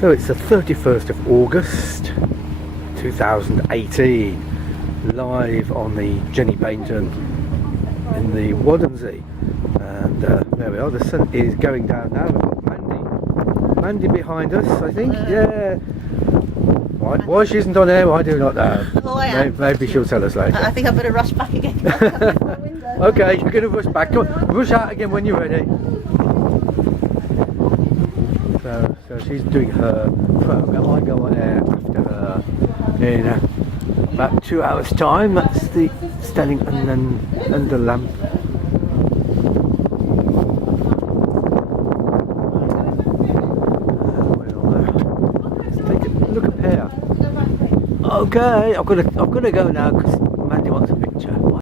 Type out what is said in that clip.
So it's the 31st of August 2018, live on the Jenni Baynton in the Waddenzee, and there we are. The sun is going down now. We've got Mandy behind us, I think. Yeah. Why she isn't on air, I do not know. Oh, I am. Maybe she'll tell us later. I think I better rush back again. Okay, you're going to rush back. Come on, rush out again when you're ready. So she's doing her program. I go on air after her in about 2 hours' time. That's the standing under lamp. Let's take a look up here. Okay, I've got to go now because